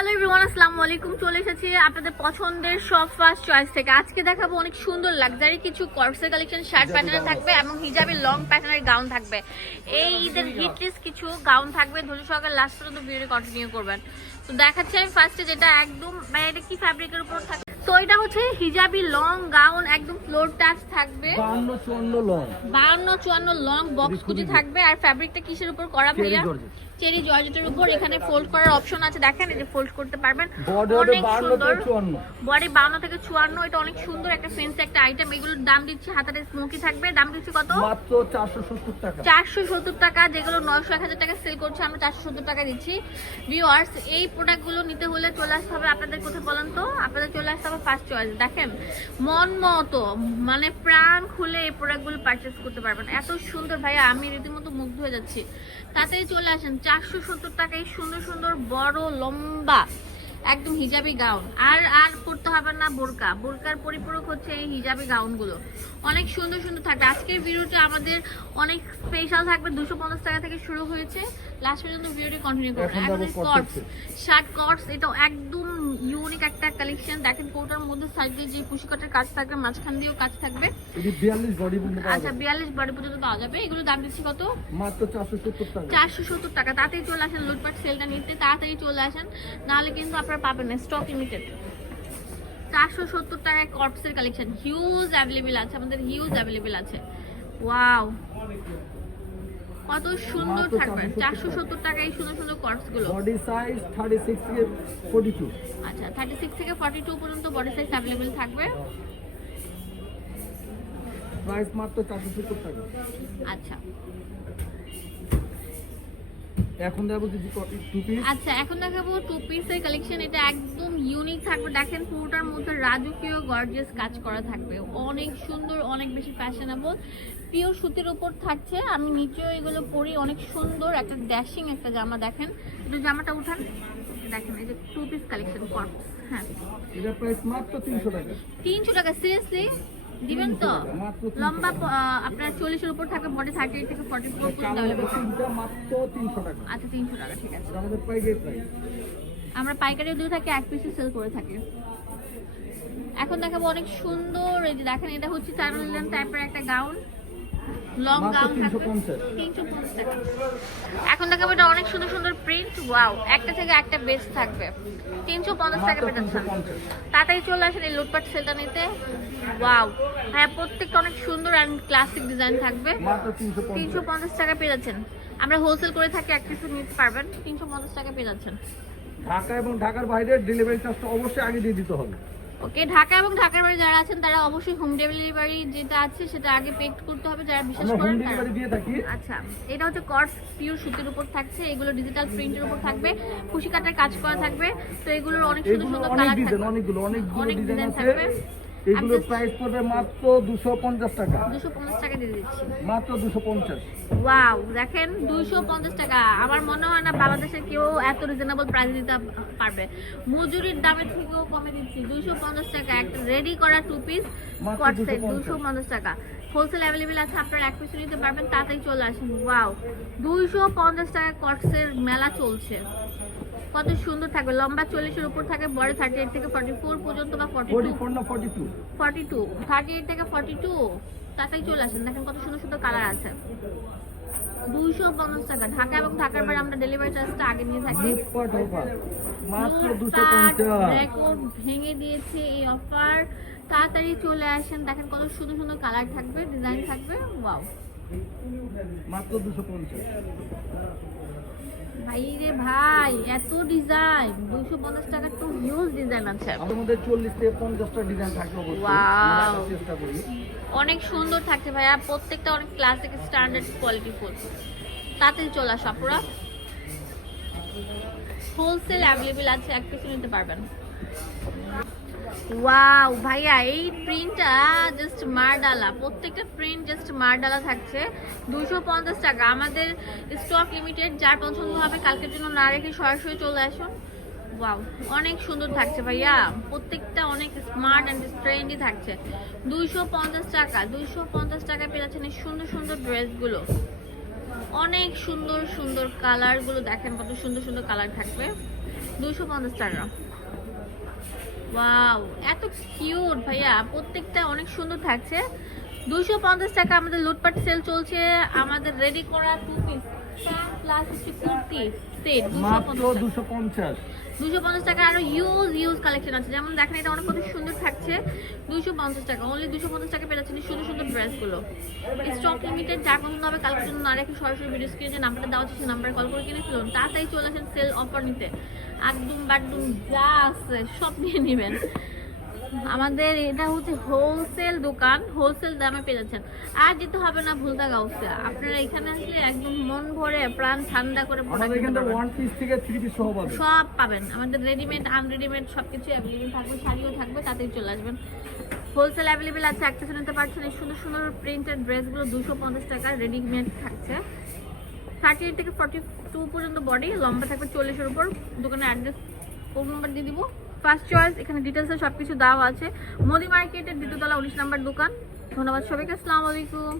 Hello everyone আসসালামু আলাইকুম। চলে এসেছি আপনাদের পছন্দের সব ফার্স্ট চয়েস থেকে। আজকে দেখাবো অনেক সুন্দর লাক্সারি কিছু কর্সের কালেকশন শার্ট প্যাটার্ন থাকবে এবং হিজাবের লং প্যাটার্নের গাউন থাকবে। এই ঈদের হিটলিস কিছু গাউন থাকবে। ধৈর্য সহকারে লাস্ট পর্যন্ত ভিডিও কন্টিনিউ করবেন। তো দেখাচ্ছি আমি ফার্স্টে যেটা একদম মানে এটা কি ফ্যাব্রিকের উপর থাকবে? তো এটা হচ্ছে হিজাবি লং গাউন একদম ফ্লোর টাচ থাকবে। বান্ন চুয়ান্ন লং বাউন্ন চুয়ান্ন লং বক্স কুচি থাকবে। আর ফ্যাব্রিকটা কিসের উপর করা ভাইয়া? চেরি জর্জেটের উপর। এখানে ফোল্ড করার অপশন আছে। দেখেন এই যে ফোল্ড করতে পারবেন। অনেক সুন্দর। বডি বাউন্ন থেকে চুয়ান্ন এটা অনেক সুন্দর একটা ফেন্সি একটা আইটেম এগুলোর দাম দিচ্ছি হাতারে স্মোকি থাকবে। দাম দিচ্ছি কত? মাত্র চারশো সত্তর টাকা। চারশো সত্তর টাকা যেগুলো নয়শো এক হাজার টাকা সেল করছে আমরা চারশো সত্তর টাকা দিচ্ছি। ভিউয়ার্স এই প্রোডাক্টগুলো নিতে হলে চলে আসতে হবে আপনাদের কোথায় বলেন তো? আপনাদের চলে আসতে হবে ফার্স্ট চয়েস দেখেন মন মতো মানে প্রাণ খুলে এই প্রোডাক্টগুলো পারচেস করতে পারবেন। এত সুন্দর ভাইয়া আমি রীতিমতো মুগ্ধ হয়ে যাচ্ছি। তাতেই চলে আসেন চারশো সত্তর টাকায় সুন্দর সুন্দর বড় লম্বা একদম হিজাবি গাউন আর আর পড়তে হবে না বোরকা। বোরকার পরিপূরক হচ্ছে এই হিজাবি গাউনগুলো অনেক সুন্দর সুন্দর থাকবে। আজকের ভিডিওটা আমাদের অনেক স্পেশাল থাকবে। দুশো পঞ্চাশ টাকা থেকে শুরু হয়েছে। লাস্ট পর্যন্ত ভিডিওটি কন্টিনিউ করবে এখন corset শার্ট কটস এটা একদম ইউনিক একটা কালেকশন দেখেন কোটার মধ্যে সাইডে যে পুশিকটের কাজ থাকবে মাঝখান দিয়েও কাজ থাকবে। আচ্ছা বিয়াল্লিশ বডি পর্যন্ত পাওয়া যাবে। এগুলো দাম দিচ্ছি কত? মাত্র চারশো সত্তর টাকা। চারশো সত্তর টাকা। তাড়াতাড়ি চলে আসেন লুটপাট সেলটা নিতে। তাড়াতাড়ি চলে আসেন। নাহলে কিন্তু আপনারা পাবেন না স্টক লিমিটেড চারশো সত্তর টাকায় কটসের কালেকশন হিউজ অ্যাভেলেবেল আছে আমাদের হিউজ অ্যাভেলেবেল আছে। ওয়াও কত সুন্দর থাকবে। চারশো সত্তর টাকায় এই সুন্দর সুন্দর কর্সগুলো। বডি সাইজ থার্টি সিক্স থেকে ফোর্টি টু আচ্ছা থার্টি সিক্স থেকে ফর্টি টু পর্যন্ত বডি সাইজ অ্যাভেলেবেল থাকবে। প্রাইস মাত্র চারশো সত্তর টাকা। আচ্ছা। এখন দেবো কিছু টু পিস আচ্ছা এখন দেখাবো টু পিসের কালেকশন এটা একদম ইউনিক থাকবে। দেখেন পুরোটার মধ্যে রাজকীয় গর্জিয়াস কাজ করা থাকবে। অনেক সুন্দর অনেক বেশি ফ্যাশনেবল পিওর সুতির উপর থাকছে। আমি নিচেও এগুলো পরি। অনেক সুন্দর একটা ড্যাশিং একটা জামা দেখেন। একটু জামাটা উঠান। দেখেন এই যে টু পিস কালেকশন কর্পস হ্যাঁ। এটার প্রাইস মাত্র তিনশো টাকা। তিনশো টাকা সিরিয়াসলি দিবেন তো? 300 টাকা, মাত্র 300 লম্বা আপনার চল্লিশের উপর থাকে বডি থার্টি এইট থেকে ফর্টি ফোর টাকা। আচ্ছা তিনশো টাকা ঠিক আছে। আমরা পাইকারিও দিয়ে থাকি এক পিসে সেল করে থাকি। এখন দেখাবো অনেক সুন্দর এই যে দেখেন এটা হচ্ছে চার লিলেন টাইপের একটা গাউন লং গাউন থাকবে 350 তিনশো পঞ্চাশ টাকা। এখন দেখাবো এটা অনেক সুন্দর সুন্দর প্রিন্ট ওয়াও একটা থেকে একটা বেস্ট থাকবে। তিনশো পঞ্চাশ টাকা পেটাচ্ছেন তাড়াতাড়ি চলে আসেন এই লুটপাট সেলটা নিতে। ওয়াও হ্যাঁ প্রত্যেকটা অনেক সুন্দর অ্যান্ড ক্লাসিক ডিজাইন থাকবে। তিনশো পঞ্চাশ। পঞ্চাশ টাকা পেয়ে যাচ্ছেন। আমরা হোলসেল করে থাকি এক পিসে নিতে পারবেন। তিনশো পঞ্চাশ টাকা পেয়ে যাচ্ছেন। ঢাকা এবং ঢাকার বাইরে ডেলিভারি চার্জটা অবশ্যই আগে দিয়ে দিতে হবে। ওকে ঢাকা এবং ঢাকার বাড়ি যারা আছেন তারা অবশ্যই হোম ডেলিভারি যেটা আছে সেটা আগে পে করতে হবে যারা বিশেষ করেন আচ্ছা এটা হচ্ছে কর্স পিওর সুতির উপর থাকছে এগুলো ডিজিটাল প্রিন্টের উপর থাকবে খুশি কাটার কাজ করা থাকবে তো এগুলোর অনেক সুন্দর সুন্দর কালার থাকবে। অনেকগুলো অনেক ডিজাইন থাকবে। এগুলোর প্রাইস পড়বে মাত্র দুশো পঞ্চাশ টাকা। দুশো পঞ্চাশ টাকা দিয়ে দিচ্ছি। মাত্র দুশো পঞ্চাশ। ওয়াও দেখেন দুইশো পঞ্চাশ টাকা। আমার মনে হয় না বাংলাদেশের কেউ এত রিজনেবল প্রাইস দিতে পারবে। মজুরির দামের থেকেও কমে দিচ্ছি। দুইশো পঞ্চাশ টাকা একটা রেডি করা টু পিস কোয়াট সেট 250 দুইশো পঞ্চাশ। টাকা। হোলসেল অ্যাভেলেবেল আছে আপনারা এক পিস নিতে পারবেন তাতেই চলে আসেন। ওয়াও দুইশো পঞ্চাশ টাকা কটসের মেলা চলছে। কত সুন্দর থাকবে। লম্বা চল্লিশের উপর থাকে বড় থার্টি এইট থেকে ফর্টি ফোর পর্যন্ত বা ফর্টি টু ফোর না forty two forty two thirty eight থেকে ফর্টি টু তাতেই চলে আসেন দেখেন কত সুন্দর সুন্দর কালার আছে। দুইশো পঞ্চাশ টাকা ঢাকা এবং ঢাকার বাইরে আমরা ডেলিভারি চার্জটা আগে নিয়ে থাকি। ভেঙে দিয়েছে এই অফার তাড়াতাড়ি চলে আসেন দেখেন কত সুন্দর সুন্দর কালার থাকবে ডিজাইন থাকবে ওয়াও মাত্র দুশো পঞ্চাশ। ভাই রে ভাই এত ডিজাইন দুশো পঞ্চাশ টাকার তো হিউজ ডিজাইন আছে। আমাদের মধ্যে চল্লিশ থেকে পঞ্চাশটা ডিজাইন থাকে অবশ্যই। চেষ্টা করি। অনেক সুন্দর থাকছে ভাইয়া প্রত্যেকটা অনেক ক্লাসিক স্ট্যান্ডার্ড কোয়ালিটি ফুল তাড়াতাড়ি চলে আসো হোলসেল অ্যাভেলেবেল আছে এক পিস নিতে পারবেন। ওয়াও ভাইয়া, এই প্রিন্টটা জাস্ট মারডালা। প্রত্যেকটা প্রিন্ট জাস্ট মারডালা থাকছে। দুশো পঞ্চাশ টাকা। আমাদের স্টক লিমিটেড যার পছন্দ হবে, কালকের জন্য না রেখে সরাসরি চলে আসুন। ওয়াও অনেক সুন্দর থাকছে ভাইয়া। প্রত্যেকটা অনেক স্মার্ট অ্যান্ড ট্রেন্ডি থাকছে। দুইশো পঞ্চাশ টাকা, দুইশো পঞ্চাশ টাকা পেয়ে এই সুন্দর সুন্দর ড্রেসগুলো। অনেক সুন্দর সুন্দর কালারগুলো দেখেন, কত সুন্দর সুন্দর কালার থাকবে। দুশো পঞ্চাশ টাকা। ওয়াও এত কিউট ভাইয়া। প্রত্যেকটা অনেক সুন্দর থাকছে। দুশো পঞ্চাশ টাকা আমাদের লুটপাট সেল চলছে। আমাদের রেডি করা টু পিস টাকা সুন্দর সুন্দর স্টক লিমিটেড জন্য ভিডিও নাম্বারটা দেওয়া নাম্বারে কল করে তাড়াতাড়ি চলে আসেন সেল অফার নিতে। একদম বাকডুম যা আছে, সব নিয়ে নেবেন। আমাদের এটা হচ্ছে হোলসেল দোকান হোলসেল দামে পেয়ে যাচ্ছেন। আর যেতে হবে না ভুলতা গাউসে আপনারা এখানে আসলে একদম মন ভরে প্রাণ ঠান্ডা করে product এখানে পারবেন। ওয়ান পিস থেকে থ্রি পিস সহ পাবে। সব পাবেন। আমাদের রেডিমেড আনরেডিমেড সব কিছু অ্যাভেলেবেল থাকবে শাড়িও থাকবে তাতেই চলে আসবেন। হোলসেল অ্যাভেলেবেল আছে একটা নিতে পারছেন। এই সুন্দর সুন্দর প্রিন্টেড ড্রেসগুলো দুশো পঞ্চাশ টাকা রেডিমেড থাকছে। থার্টি এইট থেকে ফর্টি টু পর্যন্ত বডি লম্বা থাকবে চল্লিশের উপর। দোকানের অ্যাড্রেস ফোন নাম্বার দিয়ে দিব। ফার্স্ট চয়েস এখানে ডিটেলসে সব কিছু দেওয়া আছে। মোদি মার্কেটের দ্বিতীয়তলা উনিশ নাম্বার দোকান। ধন্যবাদ সবাইকে, আসসালামু আলাইকুম।